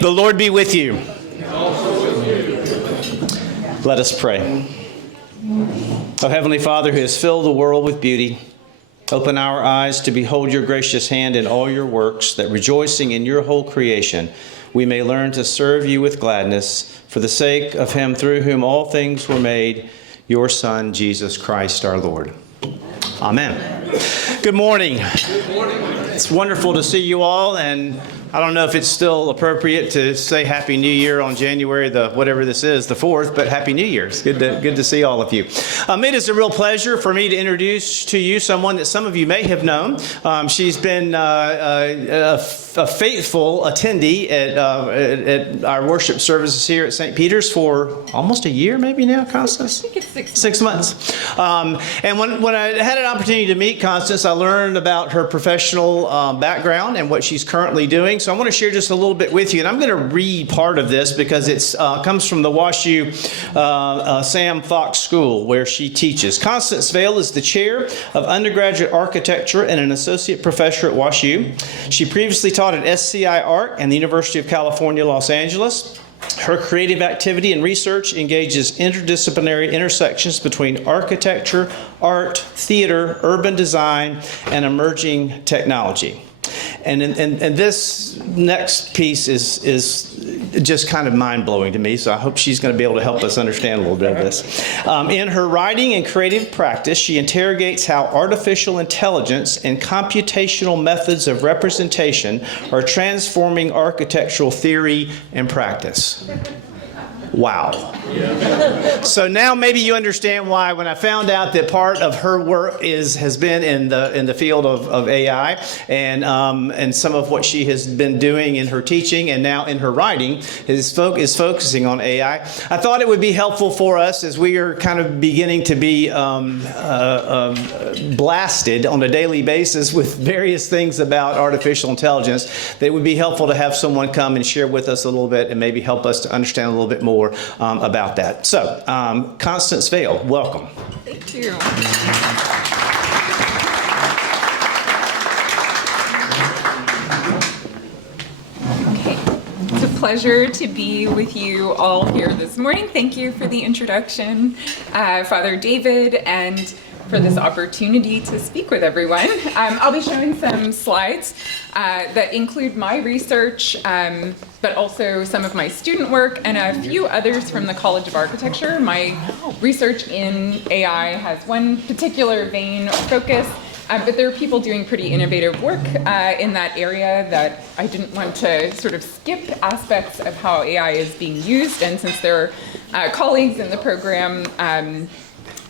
The Lord be with you. Let us pray. O Heavenly Father, who has filled the world with beauty, open our eyes to behold your gracious hand in all your works, that rejoicing in your whole creation, we may learn to serve you with gladness for the sake of him through whom all things were made, your Son, Jesus Christ our Lord. Amen. Good morning. Good morning. It's wonderful to see you all, and I don't know if it's still appropriate to say Happy New Year on January the 4th, but Happy New Year. It's good to see all of you. It is a real pleasure for me to introduce to you someone that some of you may have known. She's been a faithful attendee at our worship services here at St. Peter's for almost a year, maybe now, Constance? I think it's 6 months. And when I had an opportunity to meet Constance, I learned about her professional background and what she's currently doing. So I want to share just a little bit with you. And I'm going to read part of this because it comes from the WashU Sam Fox School, where she teaches. Constance Vale is the chair of undergraduate architecture and an associate professor at WashU. She previously taught at SCI Art and the University of California, Los Angeles. Her creative activity and research engages interdisciplinary intersections between architecture, art, theater, urban design, and emerging technology. And this next piece is just kind of mind-blowing to me, so I hope she's going to be able to help us understand a little bit of this. In her writing and creative practice, she interrogates how artificial intelligence and computational methods of representation are transforming architectural theory and practice. Wow. So now maybe you understand why when I found out that part of her work has been in the field of AI and some of what she has been doing in her teaching and now in her writing is focusing on AI. I thought it would be helpful for us as we are kind of beginning to be blasted on a daily basis with various things about artificial intelligence, that it would be helpful to have someone come and share with us a little bit and maybe help us to understand a little bit more about that. So, Constance Vale, welcome. Thank you. Okay. It's a pleasure to be with you all here this morning. Thank you for the introduction, Father David, and for this opportunity to speak with everyone. I'll be showing some slides that include my research, but also some of my student work and a few others from the College of Architecture. My research in AI has one particular vein or focus, but there are people doing pretty innovative work in that area that I didn't want to sort of skip aspects of how AI is being used. And since there are colleagues in the program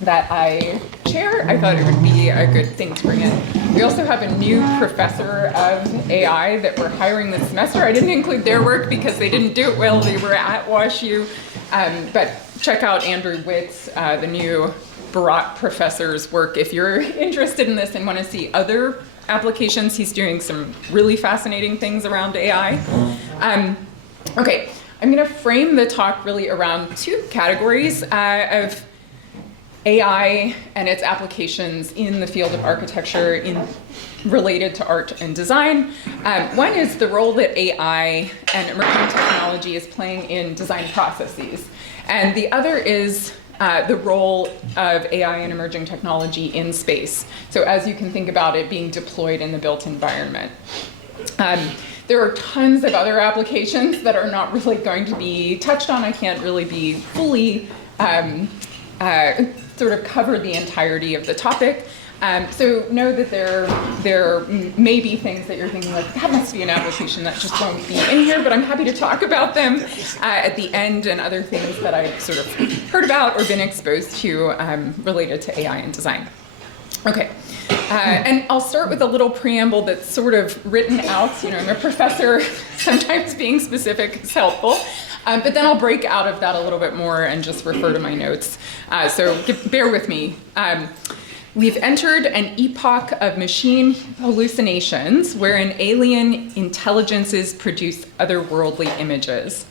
that I chair, I thought it would be a good thing to bring in. We also have a new professor of AI that we're hiring this semester. I didn't include their work because they didn't do it well. They were at WashU. But check out Andrew Witt's, the new Barat professor's work if you're interested in this and want to see other applications. He's doing some really fascinating things around AI. Okay, I'm going to frame the talk really around two categories of AI and its applications in the field of architecture related to art and design. One is the role that AI and emerging technology is playing in design processes. And the other is the role of AI and emerging technology in space. So as you can think about it being deployed in the built environment. There are tons of other applications that are not really going to be touched on. I can't really be fully sort of cover the entirety of the topic. So know that there may be things that you're thinking like, that must be an application that just won't be in here, but I'm happy to talk about them at the end, and other things that I've sort of heard about or been exposed to related to AI and design. Okay, and I'll start with a little preamble that's sort of written out. You know, I'm a professor, sometimes being specific is helpful. But then I'll break out of that a little bit more and just refer to my notes. So bear with me. We've entered an epoch of machine hallucinations wherein alien intelligences produce otherworldly images.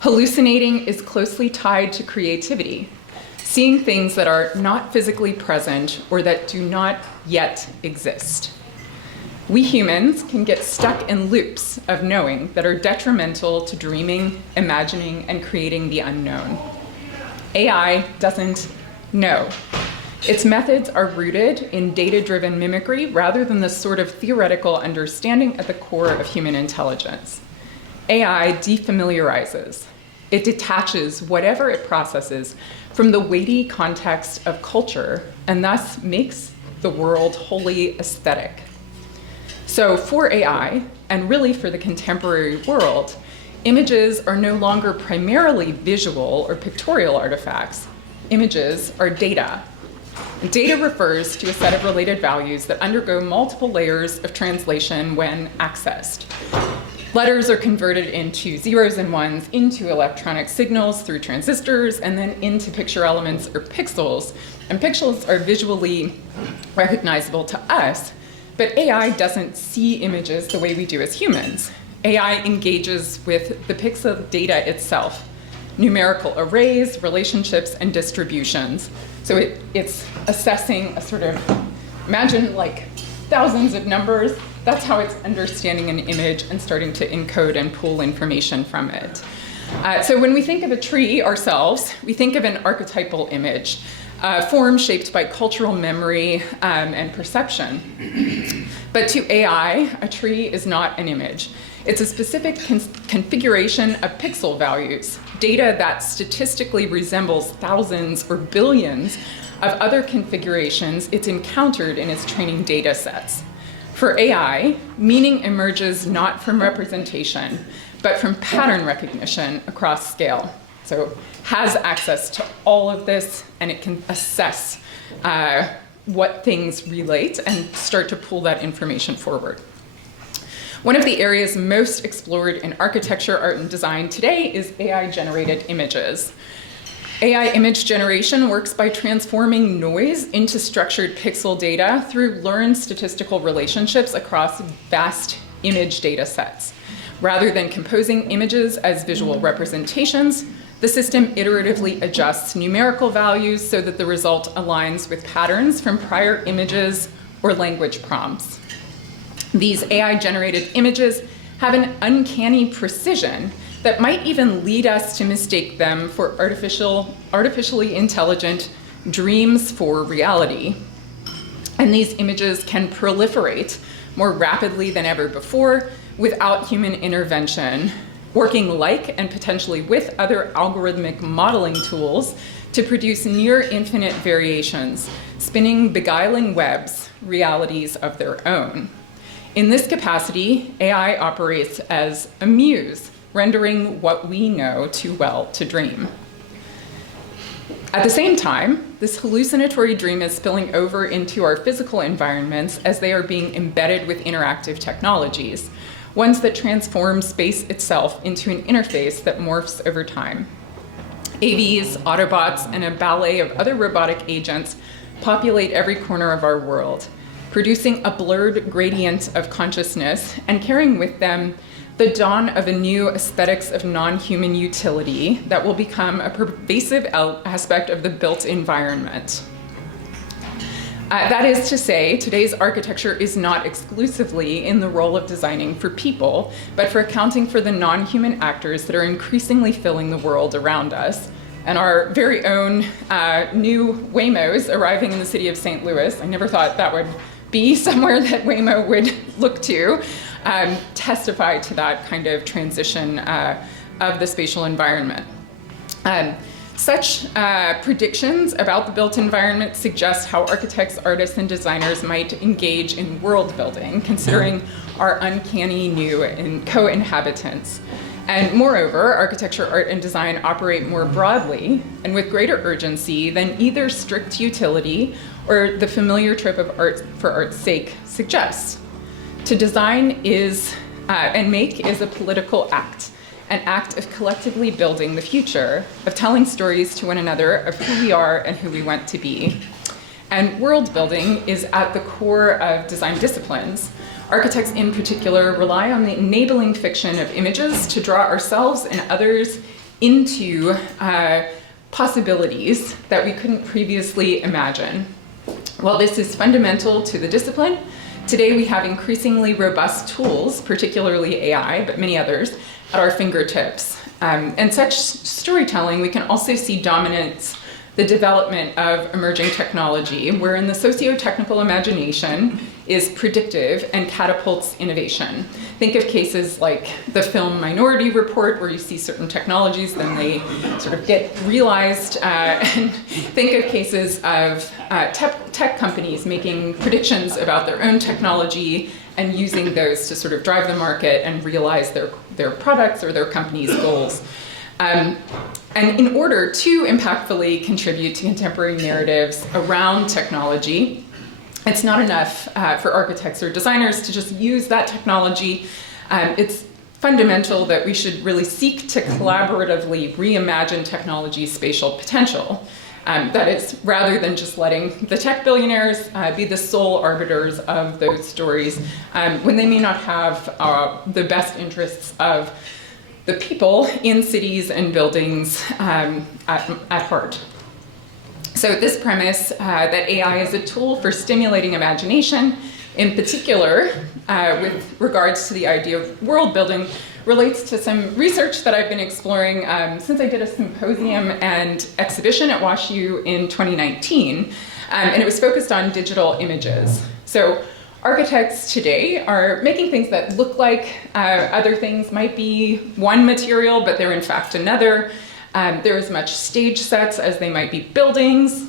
Hallucinating is closely tied to creativity, seeing things that are not physically present or that do not yet exist. We humans can get stuck in loops of knowing that are detrimental to dreaming, imagining, and creating the unknown. AI doesn't know. Its methods are rooted in data-driven mimicry rather than the sort of theoretical understanding at the core of human intelligence. AI defamiliarizes. It detaches whatever it processes from the weighty context of culture and thus makes the world wholly aesthetic. So for AI, and really for the contemporary world, images are no longer primarily visual or pictorial artifacts. Images are data. Data refers to a set of related values that undergo multiple layers of translation when accessed. Letters are converted into zeros and ones, into electronic signals through transistors, and then into picture elements or pixels. And pixels are visually recognizable to us, but AI doesn't see images the way we do as humans. AI engages with the pixel data itself, numerical arrays, relationships, and distributions. So it's assessing a sort of, imagine like thousands of numbers. That's how it's understanding an image and starting to encode and pull information from it. So when we think of a tree ourselves, we think of an archetypal image, form shaped by cultural memory and perception. But to AI, a tree is not an image. It's a specific configuration of pixel values, data that statistically resembles thousands or billions of other configurations it's encountered in its training data sets. For AI, meaning emerges not from representation, but from pattern recognition across scale. So has access to all of this, and it can assess what things relate and start to pull that information forward. One of the areas most explored in architecture, art, and design today is AI-generated images. AI image generation works by transforming noise into structured pixel data through learned statistical relationships across vast image data sets. Rather than composing images as visual representations, the system iteratively adjusts numerical values so that the result aligns with patterns from prior images or language prompts. These AI-generated images have an uncanny precision that might even lead us to mistake them for artificially intelligent dreams for reality. And these images can proliferate more rapidly than ever before without human intervention, working like and potentially with other algorithmic modeling tools to produce near infinite variations, spinning beguiling webs, realities of their own. In this capacity, AI operates as a muse, rendering what we know too well to dream. At the same time, this hallucinatory dream is spilling over into our physical environments as they are being embedded with interactive technologies, ones that transform space itself into an interface that morphs over time. AVs, Autobots, and a ballet of other robotic agents populate every corner of our world, producing a blurred gradient of consciousness and carrying with them the dawn of a new aesthetics of non-human utility that will become a pervasive aspect of the built environment. That is to say, today's architecture is not exclusively in the role of designing for people, but for accounting for the non-human actors that are increasingly filling the world around us. And our very own new Waymos arriving in the city of St. Louis, I never thought that would be somewhere that Waymo would look to, testify to that kind of transition of the spatial environment. Such predictions about the built environment suggest how architects, artists, and designers might engage in world building, considering our uncanny new co-inhabitants. And moreover, architecture, art, and design operate more broadly and with greater urgency than either strict utility or the familiar trope of art for art's sake suggests. To design is, and make is a political act, an act of collectively building the future, of telling stories to one another of who we are and who we want to be. And world building is at the core of design disciplines. Architects in particular rely on the enabling fiction of images to draw ourselves and others into possibilities that we couldn't previously imagine. While this is fundamental to the discipline, Today we have increasingly robust tools, particularly AI, but many others, at our fingertips. And such storytelling, we can also see dominance the development of emerging technology, wherein the socio-technical imagination is predictive and catapults innovation. Think of cases like the film Minority Report, where you see certain technologies, then they sort of get realized. And think of cases of tech companies making predictions about their own technology and using those to sort of drive the market and realize their products or their company's goals. And in order to impactfully contribute to contemporary narratives around technology, it's not enough for architects or designers to just use that technology. It's fundamental that we should really seek to collaboratively reimagine technology's spatial potential. That is, rather than just letting the tech billionaires be the sole arbiters of those stories, when they may not have the best interests of the people in cities and buildings at heart. So this premise that AI is a tool for stimulating imagination, in particular with regards to the idea of world building, relates to some research that I've been exploring since I did a symposium and exhibition at WashU in 2019, and it was focused on digital images. So architects today are making things that look like other things, might be one material, but they're in fact another. They're as much stage sets as they might be buildings.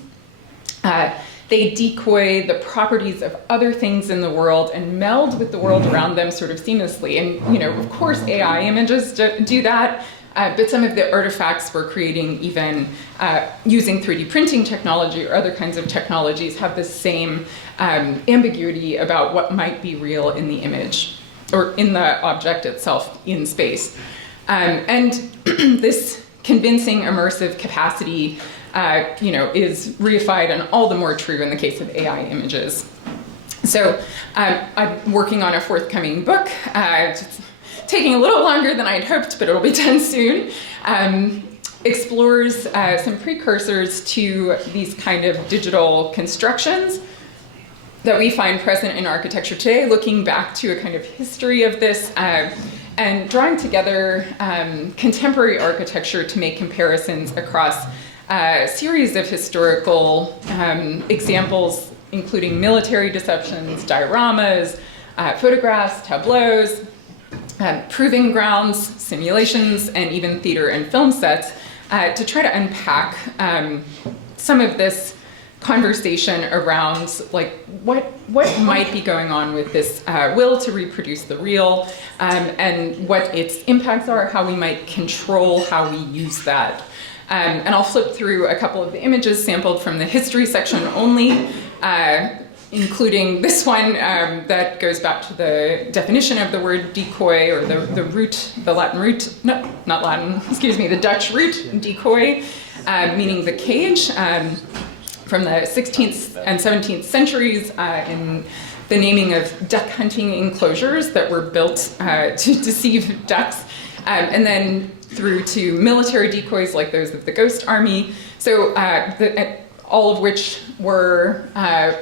They decoy the properties of other things in the world and meld with the world around them sort of seamlessly. And, of course, AI images do that. But some of the artifacts we're creating, even using 3D printing technology or other kinds of technologies, have the same ambiguity about what might be real in the image or in the object itself in space. And this convincing immersive capacity, is reified and all the more true in the case of AI images. So I'm working on a forthcoming book. It's taking a little longer than I'd hoped, but it'll be done soon. Explores some precursors to these kind of digital constructions that we find present in architecture today, looking back to a kind of history of this and drawing together contemporary architecture to make comparisons across a series of historical examples, including military deceptions, dioramas, photographs, tableaus, proving grounds, simulations, and even theater and film sets to try to unpack some of this conversation around like what might be going on with this will to reproduce the real, and what its impacts are, how we might control how we use that. And I'll flip through a couple of the images sampled from the history section only, including this one that goes back to the definition of the word decoy, or the root, the Latin root, no, not Latin, excuse me, the Dutch root, decoy, meaning the cage, from the 16th and 17th centuries in the naming of duck hunting enclosures that were built to deceive ducks, and then through to military decoys like those of the Ghost Army. So all of which were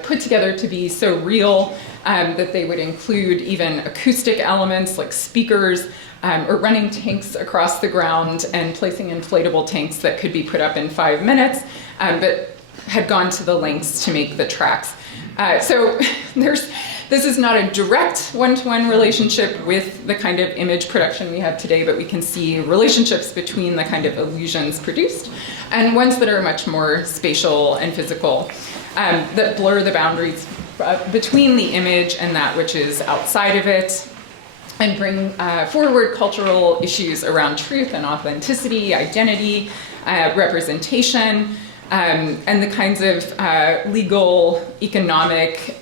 put together to be so real that they would include even acoustic elements like speakers, or running tanks across the ground and placing inflatable tanks that could be put up in 5 minutes, but had gone to the lengths to make the tracks. So this is not a direct one-to-one relationship with the kind of image production we have today, but we can see relationships between the kind of illusions produced and ones that are much more spatial and physical, that blur the boundaries between the image and that which is outside of it, and bring forward cultural issues around truth and authenticity, identity, representation, and the kinds of legal, economic,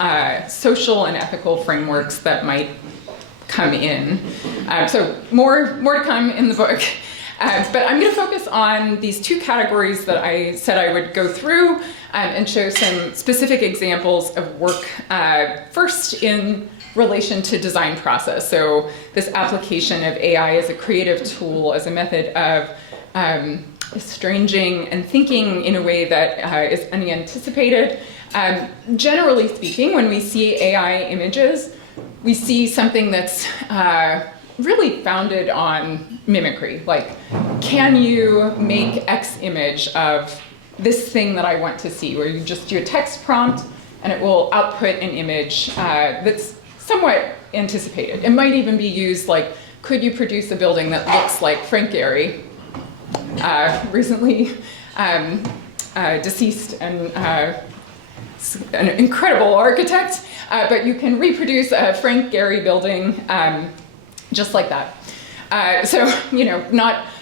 social, and ethical frameworks that might come in. So more to come in the book. But I'm going to focus on these two categories that I said I would go through and show some specific examples of work, first in relation to design process. So this application of AI as a creative tool, as a method of estranging and thinking in a way that is unanticipated, Generally speaking, when we see AI images, we see something that's really founded on mimicry. Like, can you make X image of this thing that I want to see, where you just do a text prompt and it will output an image that's somewhat anticipated. It might even be used like, could you produce a building that looks like Frank Gehry, recently deceased and an incredible architect, but you can reproduce a Frank Gehry building just like that. So,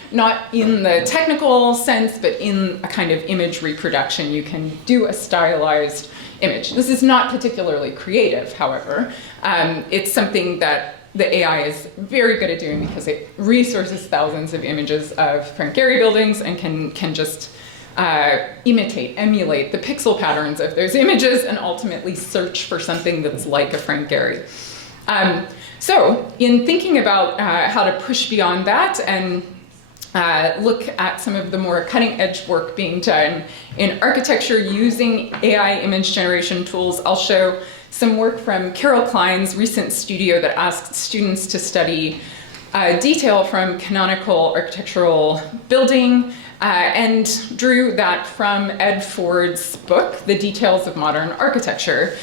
not in the technical sense, but in a kind of image reproduction, you can do a stylized image. This is not particularly creative, however. It's something that the AI is very good at doing because it resources thousands of images of Frank Gehry buildings and can just emulate the pixel patterns of those images and ultimately search for something that's like a Frank Gehry. So in thinking about how to push beyond that and look at some of the more cutting edge work being done in architecture using AI image generation tools, I'll show some work from Carol Klein's recent studio that asked students to study detail from canonical architectural building and drew that from Ed Ford's book, The Details of Modern Architecture.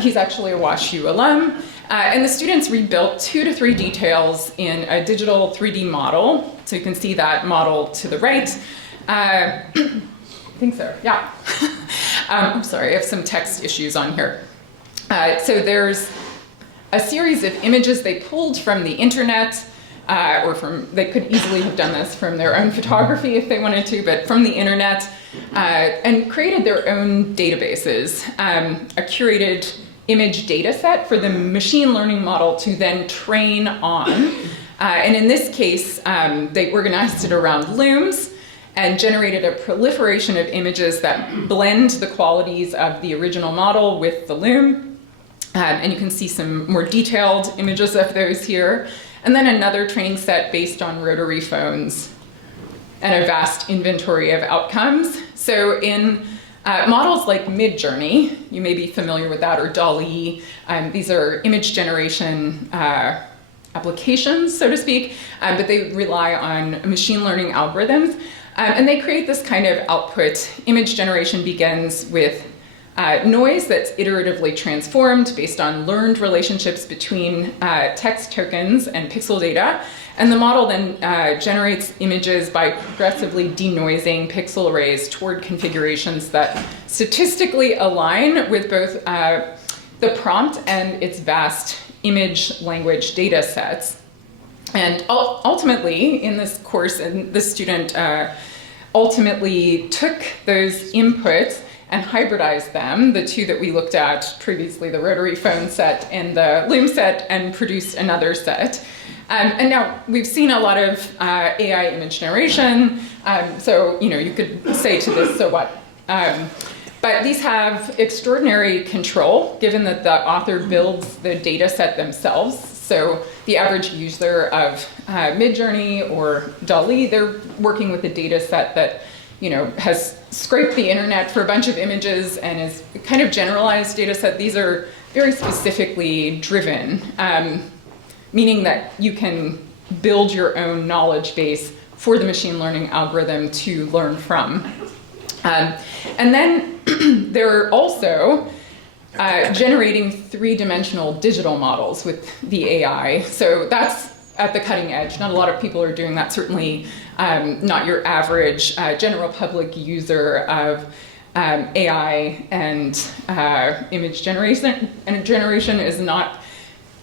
He's actually a WashU alum. And the students rebuilt 2 to 3 details in a digital 3D model. So you can see that model to the right. I think so, yeah. I'm sorry, I have some text issues on here. So there's a series of images they pulled from the internet, they could easily have done this from their own photography if they wanted to, but from the internet, and created their own databases, a curated image data set for the machine learning model to then train on. And in this case, they organized it around looms and generated a proliferation of images that blend the qualities of the original model with the loom. And you can see some more detailed images of those here. And then another training set based on rotary phones and a vast inventory of outcomes. So in models like Midjourney, you may be familiar with that, or DALL-E, these are image generation applications, so to speak, but they rely on machine learning algorithms. And they create this kind of output. Image generation begins with noise that's iteratively transformed based on learned relationships between text tokens and pixel data. And the model then generates images by progressively denoising pixel arrays toward configurations that statistically align with both the prompt and its vast image language data sets. And ultimately, in this course, and this student ultimately took those inputs and hybridized them, the 2 that we looked at previously, the rotary phone set and the loom set, and produced another set. And now we've seen a lot of AI image generation, so you could say to this, so what? But these have extraordinary control, given that the author builds the data set themselves. So the average user of Midjourney or DALL-E, they're working with a data set that has scraped the internet for a bunch of images and is kind of generalized data set. These are very specifically driven, meaning that you can build your own knowledge base for the machine learning algorithm to learn from. And then they're also generating 3-dimensional digital models with the AI. So that's at the cutting edge. Not a lot of people are doing that, certainly not your average general public user of AI and image generation. And generation is not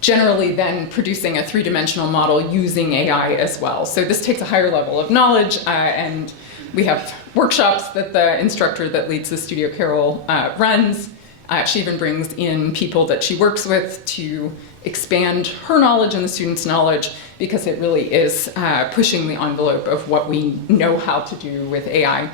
generally then producing a 3-dimensional model using AI as well. So this takes a higher level of knowledge, and we have workshops that the instructor that leads the studio, Carol, runs. She even brings in people that she works with to expand her knowledge and the students' knowledge, because it really is pushing the envelope of what we know how to do with AI.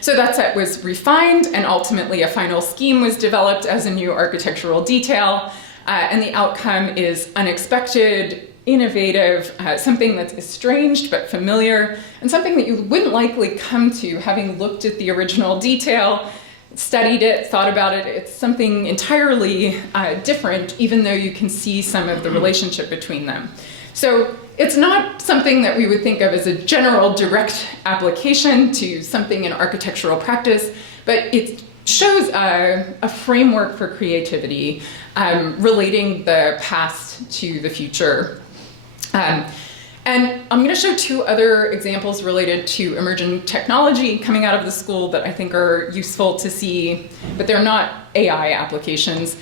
So that set was refined, and ultimately a final scheme was developed as a new architectural detail, and the outcome is unexpected, innovative, something that's estranged but familiar, and something that you wouldn't likely come to having looked at the original detail studied it, thought about it, it's something entirely different, even though you can see some of the relationship between them. So it's not something that we would think of as a general direct application to something in architectural practice, but it shows a framework for creativity, relating the past to the future. And I'm going to show two other examples related to emerging technology coming out of the school that I think are useful to see, but they're not AI applications.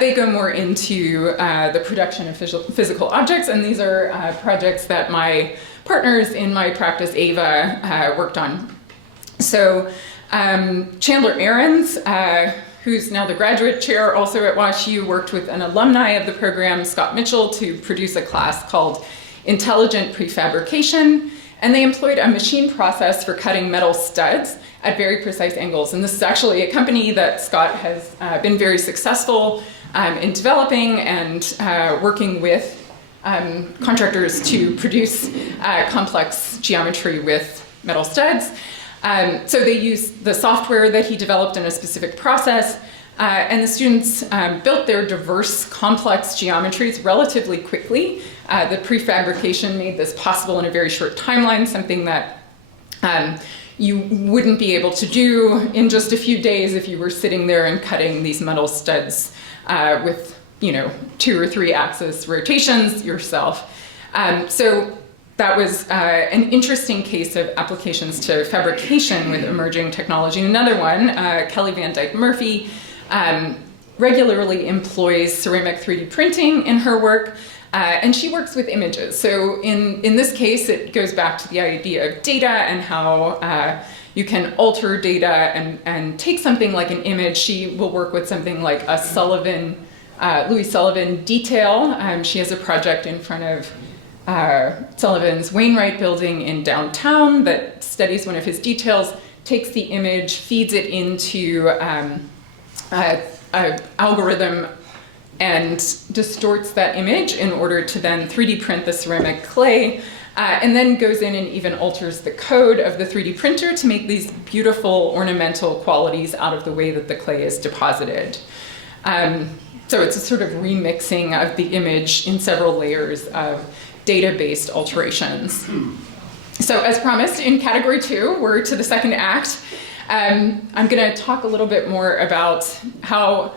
They go more into the production of physical objects, and these are projects that my partners in my practice, Ava, worked on. So Chandler Ahrens, who's now the graduate chair also at WashU, worked with an alumni of the program, Scott Mitchell, to produce a class called Intelligent Prefabrication, and they employed a machine process for cutting metal studs at very precise angles. And this is actually a company that Scott has been very successful in developing and working with contractors to produce complex geometry with metal studs. So they used the software that he developed in a specific process, and the students built their diverse, complex geometries relatively quickly. The prefabrication made this possible in a very short timeline, something that you wouldn't be able to do in just a few days if you were sitting there and cutting these metal studs with, 2 or 3 axis rotations yourself. So that was an interesting case of applications to fabrication with emerging technology. Another one, Kelly Van Dyke Murphy, regularly employs ceramic 3D printing in her work, and she works with images. So in this case, it goes back to the idea of data and how you can alter data and take something like an image. She will work with something like a Louis Sullivan detail. She has a project in front of Sullivan's Wainwright building in downtown that studies one of his details, takes the image, feeds it into an algorithm, and distorts that image in order to then 3D print the ceramic clay, and then goes in and even alters the code of the 3D printer to make these beautiful ornamental qualities out of the way that the clay is deposited. So it's a sort of remixing of the image in several layers of data-based alterations. So as promised, in category 2, we're to the second act. I'm going to talk a little bit more about how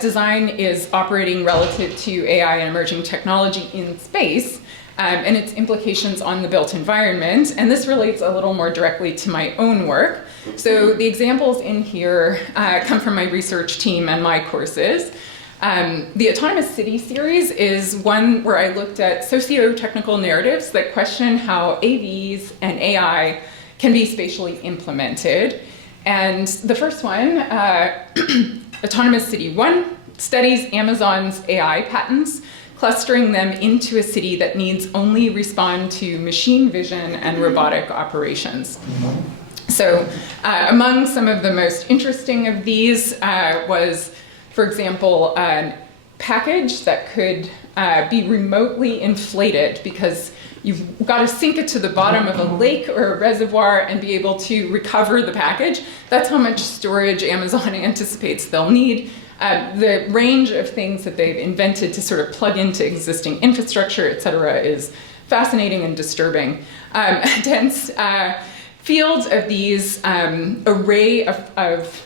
design is operating relative to AI and emerging technology in space, and its implications on the built environment. And this relates a little more directly to my own work. So the examples in here come from my research team and my courses. The Autonomous City series is one where I looked at socio-technical narratives that question how AVs and AI can be spatially implemented. And the first one, Autonomous City 1, studies Amazon's AI patents, clustering them into a city that needs only respond to machine vision and robotic operations. So among some of the most interesting of these was, for example, a package that could be remotely inflated because you've got to sink it to the bottom of a lake or a reservoir and be able to recover the package. That's how much storage Amazon anticipates they'll need. The range of things that they've invented to sort of plug into existing infrastructure, et cetera, is fascinating and disturbing. Dense fields of these array of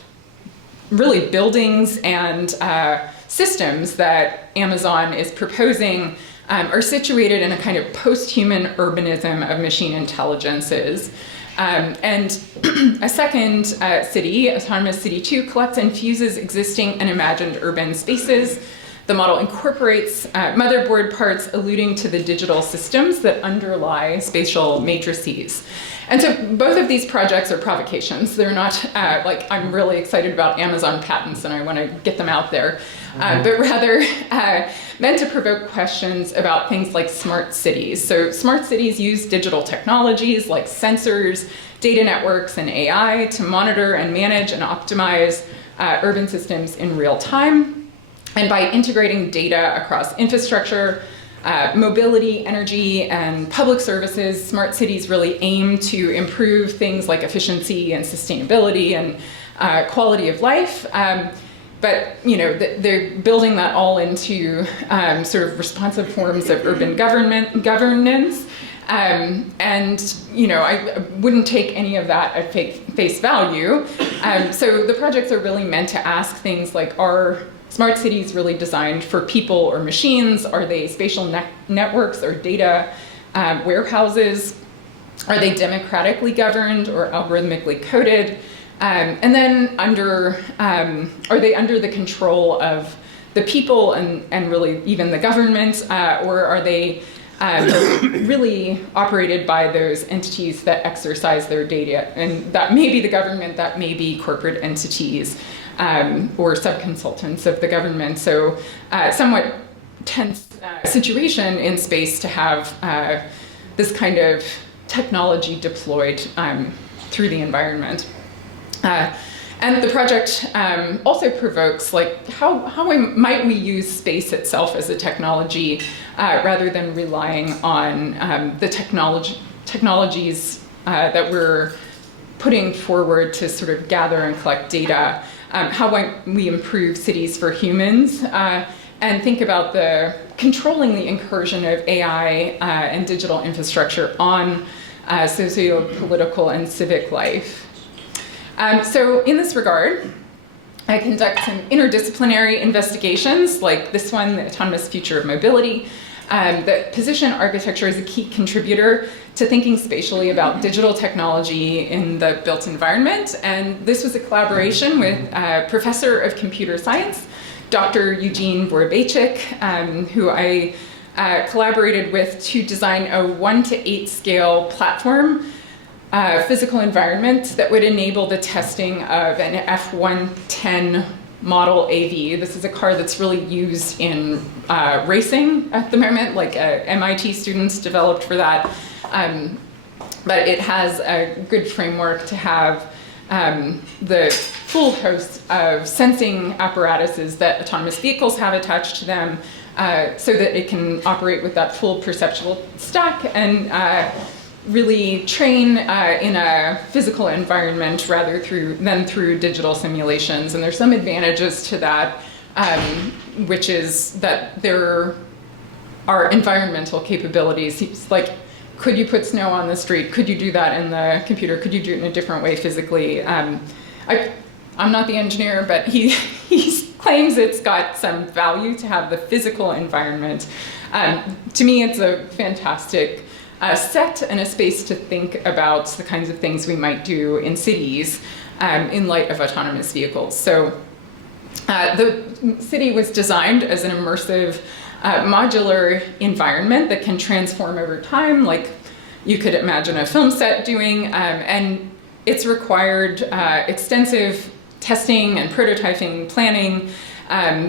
really buildings and systems that Amazon is proposing are situated in a kind of post-human urbanism of machine intelligences. And a second city, Autonomous City 2, collects and fuses existing and imagined urban spaces. The model incorporates motherboard parts alluding to the digital systems that underlie spatial matrices. And so both of these projects are provocations. They're not like I'm really excited about Amazon patents and I want to get them out there, but rather meant to provoke questions about things like smart cities. So smart cities use digital technologies like sensors, data networks, and AI to monitor and manage and optimize urban systems in real time. And by integrating data across infrastructure, mobility, energy, and public services, smart cities really aim to improve things like efficiency and sustainability and quality of life. But they're building that all into sort of responsive forms of urban governance. And I wouldn't take any of that at face value. So the projects are really meant to ask things like, are smart cities really designed for people or machines? Are they spatial networks or data warehouses? Are they democratically governed or algorithmically coded? And then are they under the control of the people and really even the government, or are they really operated by those entities that exercise their data? And that may be the government, that may be corporate entities, or subconsultants of the government. So somewhat tense situation in space to have this kind of technology deployed through the environment. And the project also provokes, like, how might we use space itself as a technology rather than relying on the technologies that we're putting forward to sort of gather and collect data? How might we improve cities for humans? And think about controlling the incursion of AI and digital infrastructure on socio-political and civic life. So in this regard, I conduct some interdisciplinary investigations, like this one, the autonomous future of mobility, that position architecture as a key contributor to thinking spatially about digital technology in the built environment. And this was a collaboration with a professor of computer science, Dr. Eugene Vorobeychik, who I collaborated with to design a 1:8 scale platform physical environment that would enable the testing of an F110 model AV. This is a car that's really used in racing at the moment, like MIT students developed for that. But it has a good framework to have the full host of sensing apparatuses that autonomous vehicles have attached to them, so that it can operate with that full perceptual stack and really train in a physical environment rather than through digital simulations. And there's some advantages to that, which is that there are environmental capabilities. It's like, could you put snow on the street? Could you do that in the computer? Could you do it in a different way physically? I'm not the engineer, but he claims it's got some value to have the physical environment. To me, it's a fantastic set and a space to think about the kinds of things we might do in cities in light of autonomous vehicles. So the city was designed as an immersive modular environment that can transform over time, like you could imagine a film set doing, and it's required extensive testing and prototyping, planning.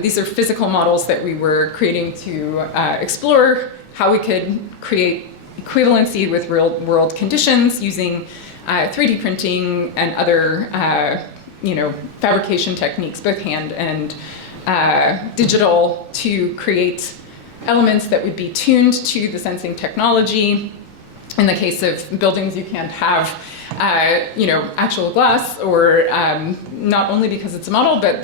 These are physical models that we were creating to explore how we could create equivalency with real world conditions using 3D printing and other fabrication techniques, both hand and digital, to create elements that would be tuned to the sensing technology. In the case of buildings, you can't have actual glass, or not only because it's a model, but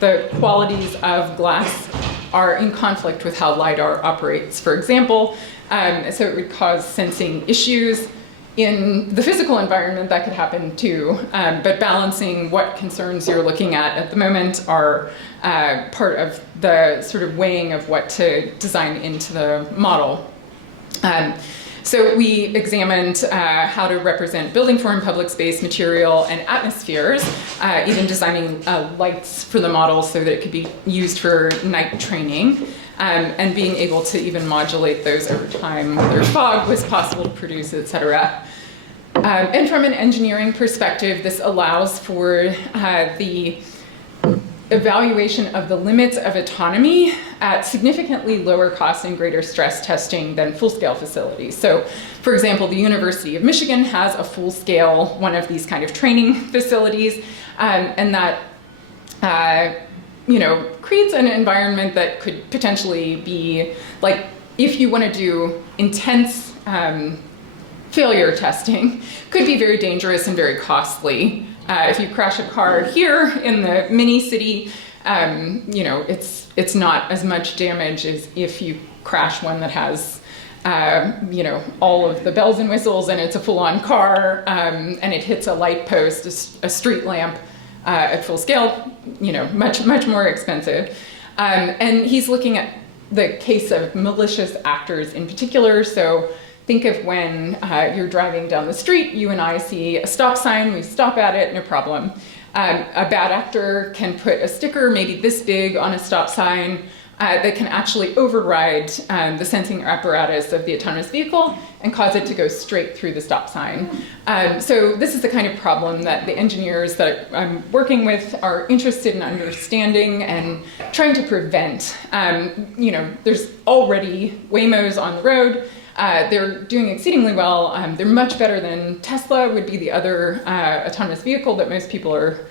the qualities of glass are in conflict with how LiDAR operates, for example. So it would cause sensing issues in the physical environment. That could happen too, but balancing what concerns you're looking at the moment are part of the sort of weighing of what to design into the model. So we examined how to represent building form, public space, material, and atmospheres, even designing lights for the model so that it could be used for night training, and being able to even modulate those over time, whether fog was possible to produce, et cetera. And from an engineering perspective, this allows for the evaluation of the limits of autonomy at significantly lower cost and greater stress testing than full-scale facilities. So, for example, the University of Michigan has a full-scale, one of these kind of training facilities, and that creates an environment that could potentially be, like, if you want to do intense failure testing, could be very dangerous and very costly. if you crash a car here in the mini city, you know, it's not as much damage as if you crash one that has, you know, all of the bells and whistles and it's a full-on car, and it hits a light post, a street lamp at full scale, you know, much more expensive. And he's looking at the case of malicious actors in particular. So think of when you're driving down the street, you and I see a stop sign, we stop at it, no problem. A bad actor can put a sticker maybe this big on a stop sign that can actually override the sensing apparatus of the autonomous vehicle and cause it to go straight through the stop sign. So this is the kind of problem that the engineers that I'm working with are interested in understanding and trying to prevent. You know, there's already Waymos on the road. They're doing exceedingly well. They're much better than Tesla would be the other autonomous vehicle that most people are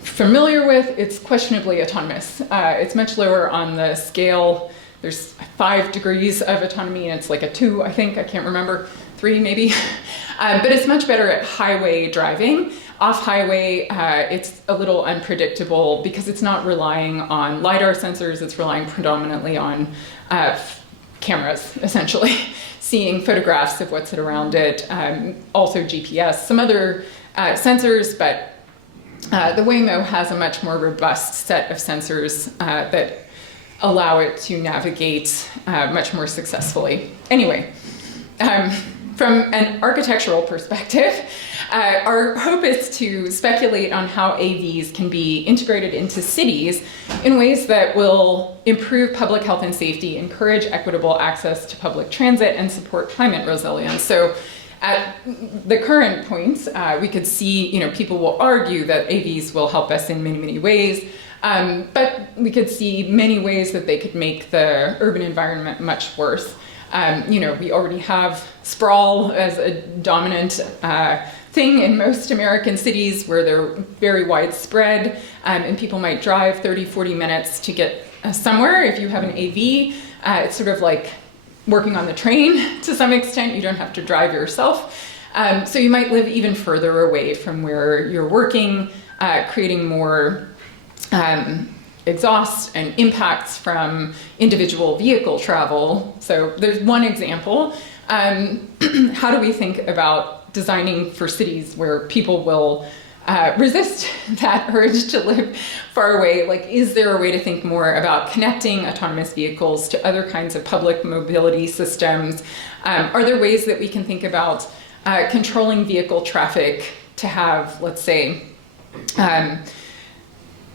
familiar with. It's questionably autonomous. It's much lower on the scale. There's 5 degrees of autonomy, and it's like a 2, I think. I can't remember. 3, maybe. But it's much better at highway driving. Off-highway, it's a little unpredictable because it's not relying on LiDAR sensors. It's relying predominantly on cameras, essentially, seeing photographs of what's around it, also GPS, some other sensors, but the Waymo has a much more robust set of sensors that allow it to navigate much more successfully. Anyway, from an architectural perspective, our hope is to speculate on how AVs can be integrated into cities in ways that will improve public health and safety, encourage equitable access to public transit, and support climate resilience. So at the current point, we could see, you know, people will argue that AVs will help us in many, many ways, but we could see many ways that they could make the urban environment much worse. You know, we already have sprawl as a dominant thing in most American cities where they're very widespread, and people might drive 30, 40 minutes to get somewhere. If you have an AV, it's sort of like working on the train to some extent. You don't have to drive yourself. So you might live even further away from where you're working, creating more exhaust and impacts from individual vehicle travel. So there's one example. How do we think about designing for cities where people will resist that urge to live far away? Like, is there a way to think more about connecting autonomous vehicles to other kinds of public mobility systems? Are there ways that we can think about controlling vehicle traffic to have, let's say,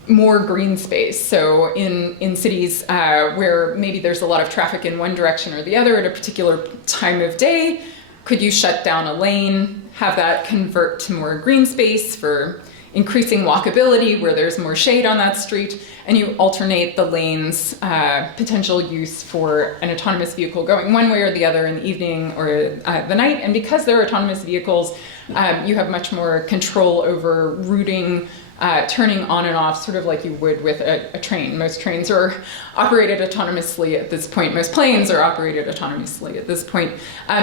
more green space? So in cities where maybe there's a lot of traffic in one direction or the other at a particular time of day, could you shut down a lane, have that convert to more green space for increasing walkability where there's more shade on that street, and you alternate the lanes, potential use for an autonomous vehicle going one way or the other in the evening or the night. And because they're autonomous vehicles, you have much more control over routing, turning on and off, sort of like you would with a train. Most trains are operated autonomously at this point. Most planes are operated autonomously at this point.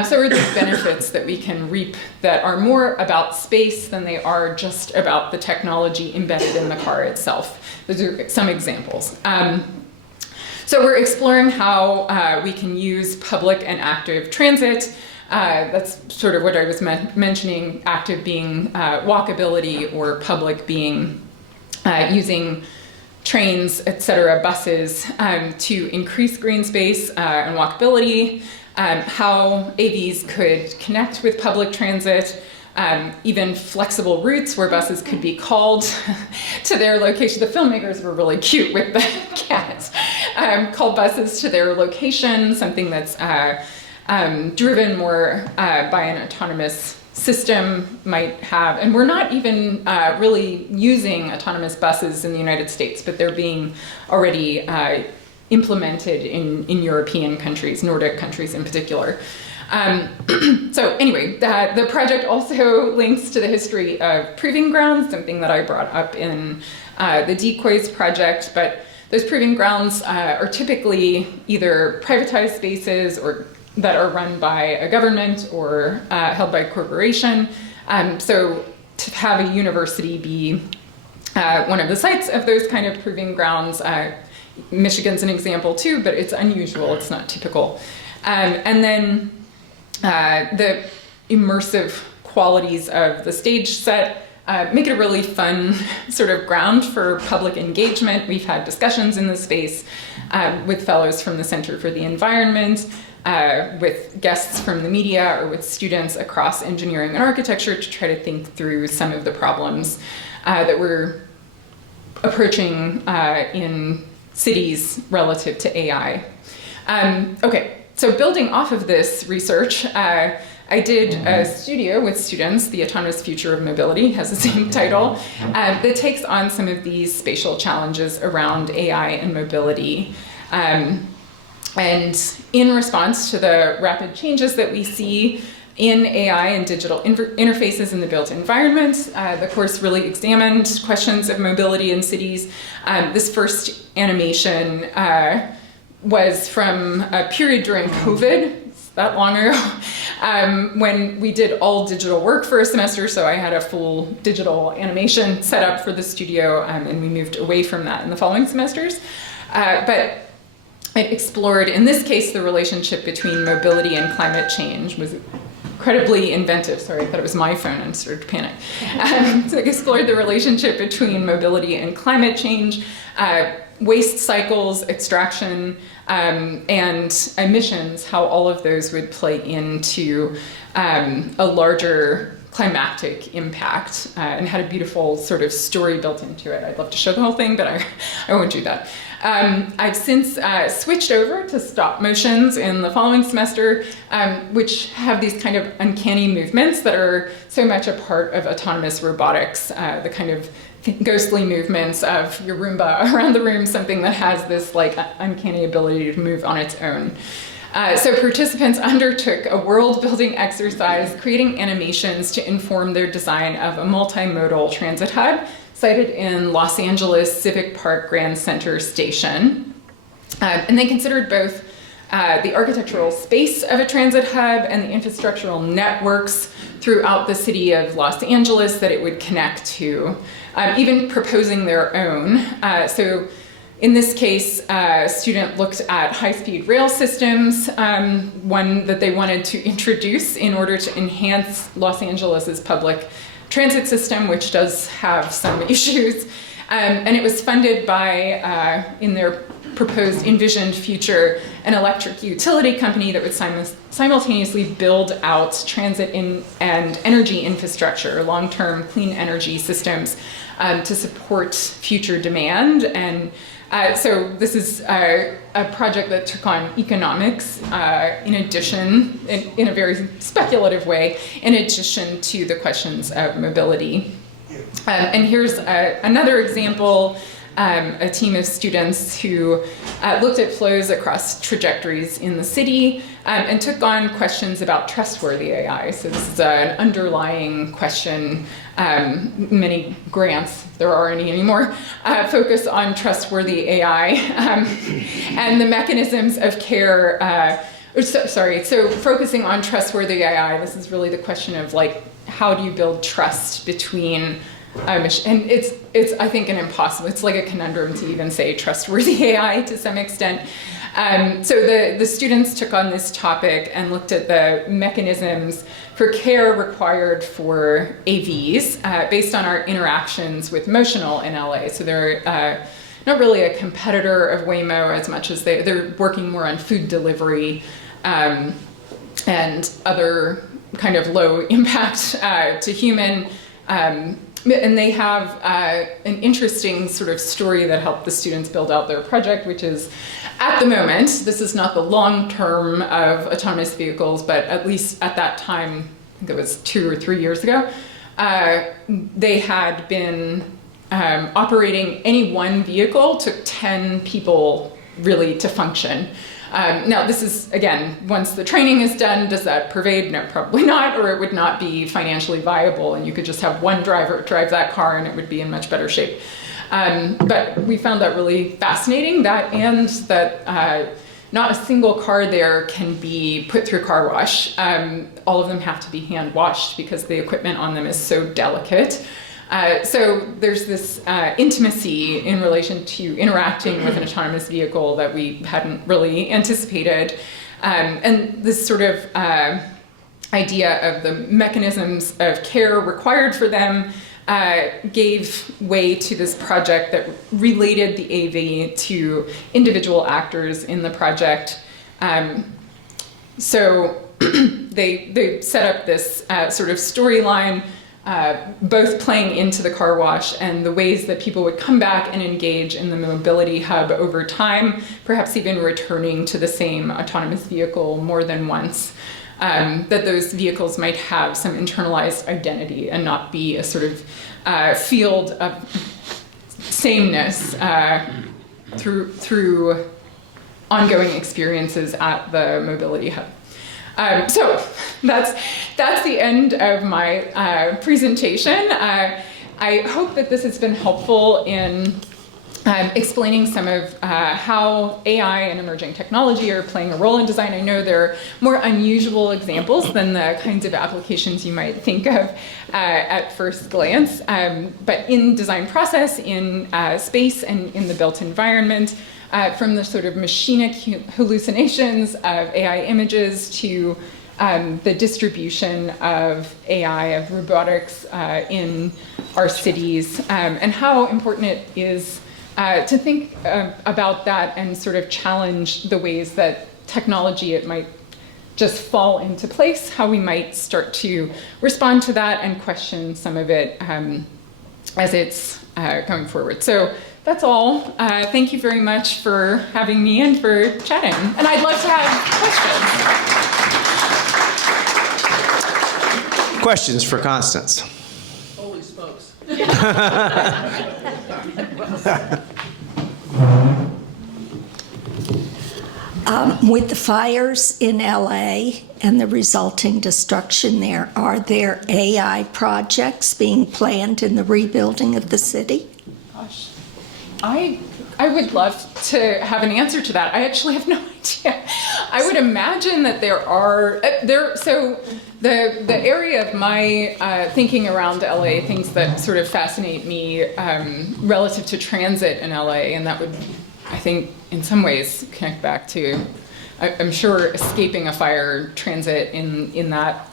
So are these benefits that we can reap that are more about space than they are just about the technology embedded in the car itself. Those are some examples. So we're exploring how we can use public and active transit. That's sort of what I was mentioning, active being walkability, or public being using trains, etc., buses to increase green space and walkability, how AVs could connect with public transit, even flexible routes where buses could be called to their location. The filmmakers were really cute with the cats. Call buses to their location, something that's driven more by an autonomous system might have. And we're not even really using autonomous buses in the United States, but they're being already implemented in European countries, Nordic countries in particular. So anyway, the project also links to the history of proving grounds, something that I brought up in the Decoys project, but those proving grounds are typically either privatized spaces or that are run by a government or held by a corporation. So to have a university be one of the sites of those kind of proving grounds. Michigan's an example too, but it's unusual, it's not typical. And then the immersive qualities of the stage set make it a really fun sort of ground for public engagement. We've had discussions in the space with fellows from the Center for the Environment, with guests from the media, or with students across engineering and architecture to try to think through some of the problems that we're approaching in cities relative to AI. Okay, so building off of this research, I did a studio with students, The Autonomous Future of Mobility, has the same title, that takes on some of these spatial challenges around AI and mobility. And in response to the rapid changes that we see in AI and digital interfaces in the built environment, the course really examined questions of mobility in cities. This first animation was from a period during COVID, that long ago, when we did all digital work for a semester, so I had a full digital animation set up for the studio, and we moved away from that in the following semesters. But it explored, in this case, the relationship between mobility and climate change. Was incredibly inventive. Sorry, I thought it was my phone and started to panic. So it explored the relationship between mobility and climate change, waste cycles, extraction, and emissions, how all of those would play into a larger climactic impact, and had a beautiful sort of story built into it. I'd love to show the whole thing, but I won't do that. I've since switched over to stop motions in the following semester, which have these kind of uncanny movements that are so much a part of autonomous robotics, the kind of ghostly movements of your Roomba around the room, something that has this like uncanny ability to move on its own. So participants undertook a world-building exercise, creating animations to inform their design of a multimodal transit hub sited in Los Angeles Civic Park Grand Center Station. And they considered both the architectural space of a transit hub and the infrastructural networks throughout the city of Los Angeles that it would connect to, even proposing their own. So in this case, a student looked at high-speed rail systems, one that they wanted to introduce in order to enhance Los Angeles's public transit system, which does have some issues. And it was funded by, in their proposed envisioned future, an electric utility company that would simultaneously build out transit and energy infrastructure, long-term clean energy systems to support future demand. And so this is a project that took on economics in addition, in a very speculative way, in addition to the questions of mobility. And here's another example, a team of students who looked at flows across trajectories in the city and took on questions about trustworthy AI. So this is an underlying question. Many grants, if there are any anymore, focus on trustworthy AI and the mechanisms of care. So focusing on trustworthy AI, this is really the question of like, how do you build trust between and it's I think it's like a conundrum to even say trustworthy AI to some extent. So the students took on this topic and looked at the mechanisms for care required for AVs based on our interactions with Motional in LA. So they're not really a competitor of Waymo as much as they're working more on food delivery and other kind of low impact to human. And they have an interesting sort of story that helped the students build out their project, which is, at the moment, this is not the long term of autonomous vehicles, but at least at that time, I think it was 2 or 3 years ago, they had been operating any one vehicle took 10 people really to function. Now, this is, again, once the training is done, does that pervade? No, probably not, or it would not be financially viable, and you could just have one driver drive that car and it would be in much better shape. But we found that really fascinating, and that not a single car there can be put through car wash. All of them have to be hand washed because the equipment on them is so delicate. So there's this intimacy in relation to interacting with an autonomous vehicle that we hadn't really anticipated. And this sort of idea of the mechanisms of care required for them gave way to this project that related the AV to individual actors in the project. So they set up this sort of storyline, both playing into the car wash and the ways that people would come back and engage in the mobility hub over time, perhaps even returning to the same autonomous vehicle more than once. That those vehicles might have some internalized identity and not be a sort of field of sameness through ongoing experiences at the mobility hub. So that's the end of my presentation. I hope that this has been helpful in explaining some of how AI and emerging technology are playing a role in design. I know there are more unusual examples than the kinds of applications you might think of at first glance, but in design process, in space, and in the built environment, from the sort of machinic hallucinations of AI images to the distribution of AI, of robotics in our cities, and how important it is to think about that and sort of challenge the ways that technology, it might just fall into place, how we might start to respond to that and question some of it as it's going forward. So that's all. Thank you very much for having me and for chatting. And I'd love to have questions. Questions for Constance? Holy smokes. With the fires in LA and the resulting destruction there, are there AI projects being planned in the rebuilding of the city? Gosh, I would love to have an answer to that. I actually have no idea. I would imagine that there are So the area of my thinking around LA, things that sort of fascinate me relative to transit in LA, and that would, I think, in some ways connect back to, I'm sure, escaping a fire. Transit in that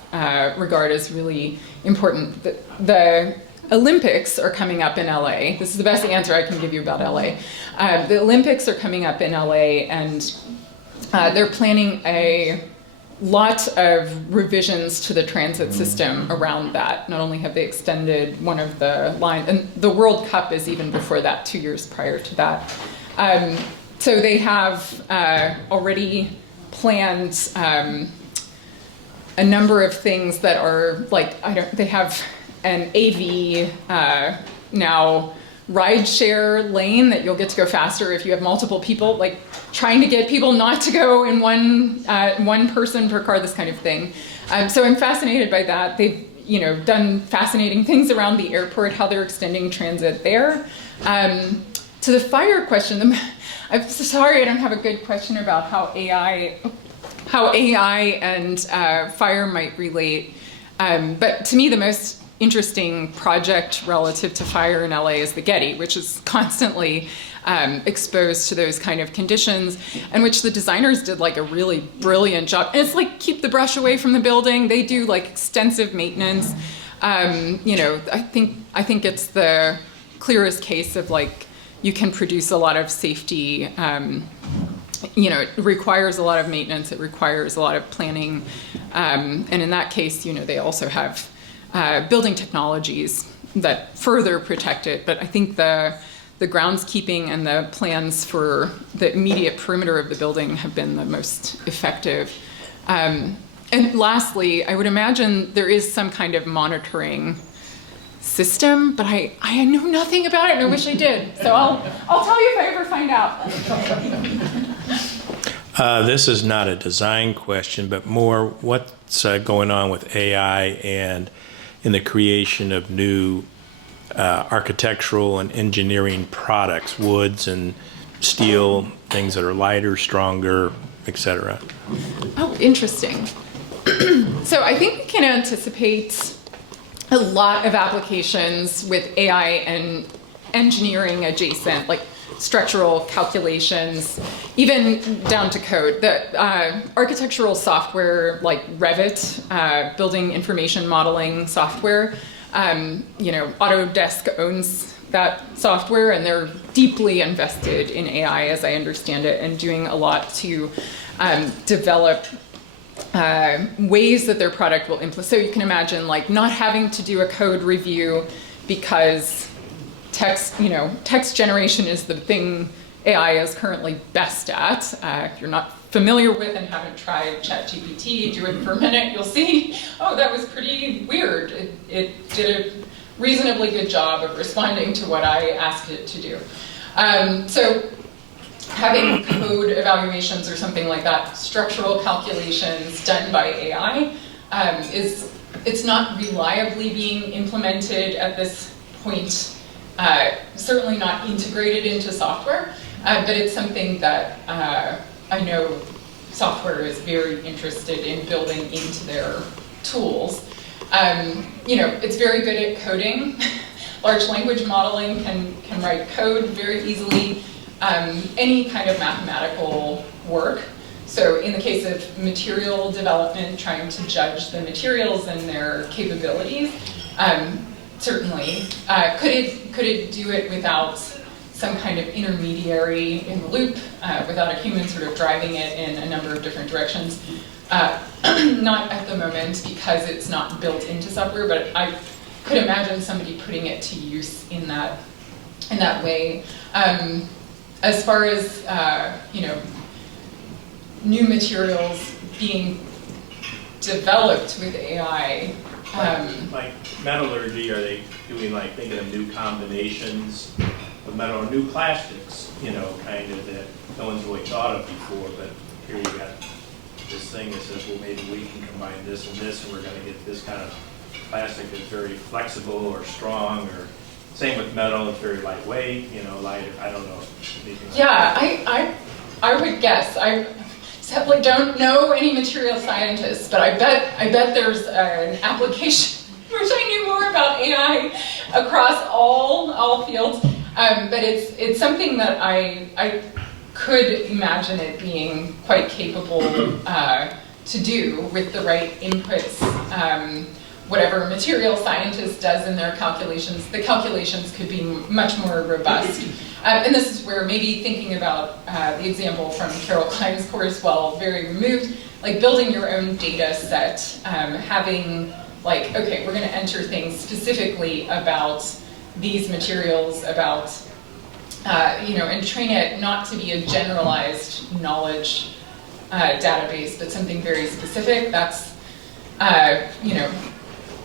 regard is really important. The Olympics are coming up in LA. This is the best answer I can give you about LA. The Olympics are coming up in LA, and they're planning a lot of revisions to the transit system around that. Not only have they extended one of the lines, and the World Cup is even before that, 2 years prior to that. So they have already planned a number of things that are like, they have an AV now ride-share lane that you'll get to go faster if you have multiple people, like trying to get people not to go in one person per car, this kind of thing. So I'm fascinated by that. They've done fascinating things around the airport, how they're extending transit there. To the fire question, I'm sorry I don't have a good question about how AI and fire might relate. But to me, the most interesting project relative to fire in LA is the Getty, which is constantly exposed to those kind of conditions, and which the designers did like a really brilliant job. And it's like, keep the brush away from the building. They do like extensive maintenance. I think it's the clearest case of like, you can produce a lot of safety. It requires a lot of maintenance. It requires a lot of planning. And in that case, they also have building technologies that further protect it. But I think the groundskeeping and the plans for the immediate perimeter of the building have been the most effective. And lastly, I would imagine there is some kind of monitoring system, but I know nothing about it, and I wish I did. So I'll tell you if I ever find out. This is not a design question, but more what's going on with AI and in the creation of new architectural and engineering products, woods and steel, things that are lighter, stronger, et cetera? Oh, interesting. So I think we can anticipate a lot of applications with AI and engineering adjacent, like structural calculations, even down to code. The architectural software like Revit, building information modeling software, Autodesk owns that software, and they're deeply invested in AI, as I understand it, and doing a lot to develop ways that their product will implement. So you can imagine like not having to do a code review because text generation is the thing AI is currently best at. If you're not familiar with and haven't tried ChatGPT, do it for a minute, you'll see, oh, that was pretty weird. It did a reasonably good job of responding to what I asked it to do. So having code evaluations or something like that, structural calculations done by AI, it's not reliably being implemented at this point. Certainly not integrated into software, but it's something that I know software is very interested in building into their tools. It's very good at coding. Large language modeling can write code very easily. Any kind of mathematical work. So in the case of material development, trying to judge the materials and their capabilities, certainly. Could it do it without some kind of intermediary in the loop, without a human sort of driving it in a number of different directions? Not at the moment because it's not built into software, but I could imagine somebody putting it to use in that way. As far as new materials being developed with AI, Like metallurgy, are they doing like thinking of new combinations of metal or new plastics, kind of that no one's really thought of before, but here you got this thing that says, well, maybe we can combine this and this, and we're going to get this kind of plastic that's very flexible or strong, or same with metal, it's very lightweight, light, I don't know. yeah, I would guess. I sadly don't know any material scientists, but I bet there's an application which I knew more about AI across all fields. But it's something that I could imagine it being quite capable to do with the right inputs. Whatever a material scientist does in their calculations, the calculations could be much more robust. And this is where maybe thinking about the example from Carol Klein's course, while very removed, like building your own data set, having like, okay, we're going to enter things specifically about these materials, about, and train it not to be a generalized knowledge database, but something very specific. That's,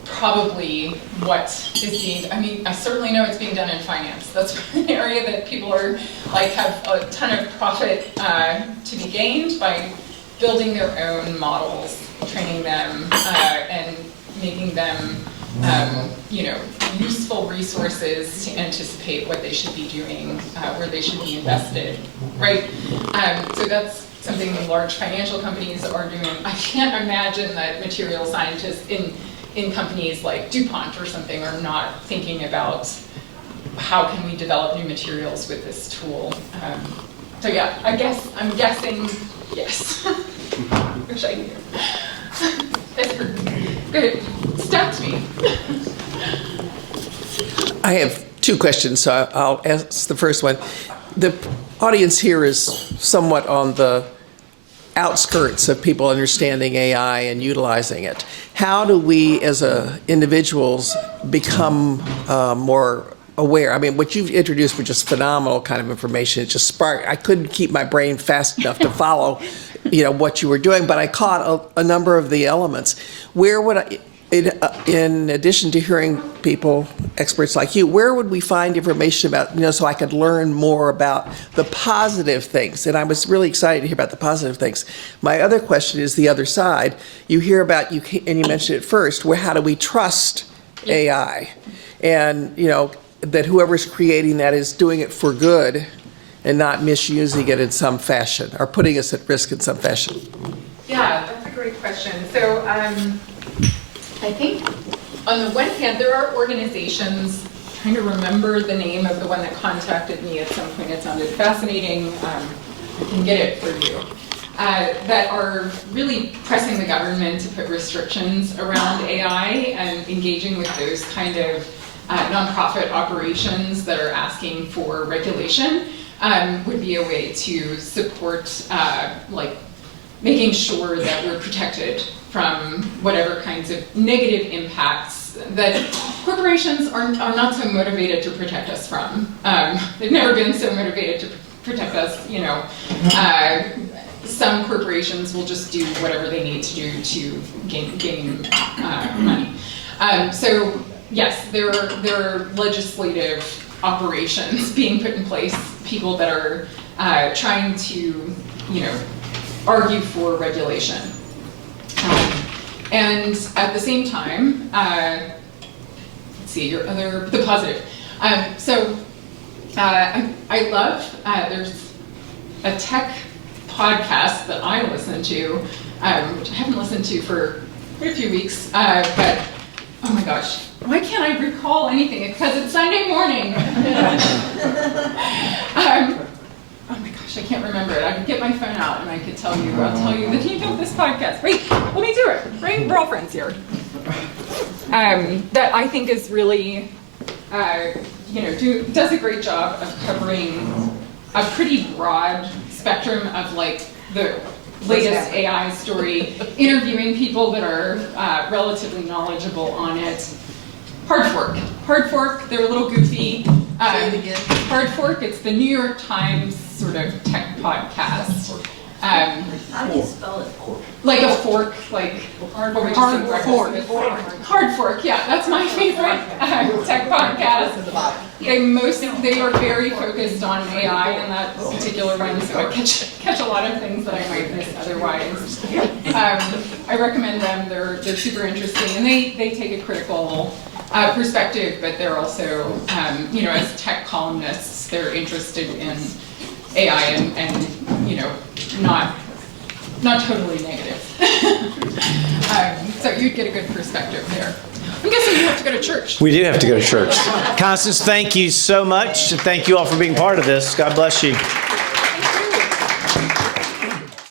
probably what is being, I certainly know it's being done in finance. That's an area that people are have a ton of profit to be gained by building their own models, training them, and making them, useful resources to anticipate what they should be doing, where they should be invested, right? So that's something large financial companies are doing. I can't imagine that material scientists in companies like DuPont or something are not thinking about how can we develop new materials with this tool. So yeah, I'm guessing yes. Wish I knew. Good, stumped me. I have two questions, so I'll ask the first one. The audience here is somewhat on the outskirts of people understanding AI and utilizing it. How do we as individuals become more aware? What you've introduced was just phenomenal kind of information. It just sparked, I couldn't keep my brain fast enough to follow what you were doing, but I caught a number of the elements. Where would I, in addition to hearing people, experts like you, where would we find information about, so I could learn more about the positive things? And I was really excited to hear about the positive things. My other question is the other side. You hear about, and you mentioned it first, how do we trust AI? And, that whoever's creating that is doing it for good. and not misusing it in some fashion or putting us at risk in some fashion? Yeah, that's a great question. So I think on the one hand, there are organizations, I'm trying to remember the name of the one that contacted me at some point. It sounded fascinating. I can get it for you. That are really pressing the government to put restrictions around AI and engaging with those kind of nonprofit operations that are asking for regulation would be a way to support like making sure that we're protected from whatever kinds of negative impacts that corporations are not so motivated to protect us from. They've never been so motivated to protect us, you know. Some corporations will just do whatever they need to do to gain money. So yes, there are legislative operations being put in place, people that are trying to, you know, argue for regulation. And at the same time, let's see, the positive. I love, there's a tech podcast that I listen to, which I haven't listened to for quite a few weeks, but oh my gosh, why can't I recall anything? Because it's Sunday morning. Oh my gosh, I can't remember it. I could get my phone out and I could tell you, I'll tell you the name of this podcast. Wait, let me do it. Right? We're all friends here. That I think is really, you know, does a great job of covering a pretty broad spectrum of like the latest AI story, interviewing people that are relatively knowledgeable on it. Hard Fork, they're a little goofy. Hard Fork, it's the New York Times sort of tech podcast. How do you spell it? Like a fork, like what we just said, Hard Fork, yeah, that's my favorite tech podcast. They are very focused on AI in that particular one, so I catch a lot of things that I might miss otherwise. I recommend them. They're super interesting, and they take a critical perspective, but they're also, you know, as tech columnists, they're interested in AI and you know, not totally negative. So you'd get a good perspective there. I'm guessing you have to go to church. We do have to go to church. Constance, thank you so much. Thank you all for being part of this. God bless you.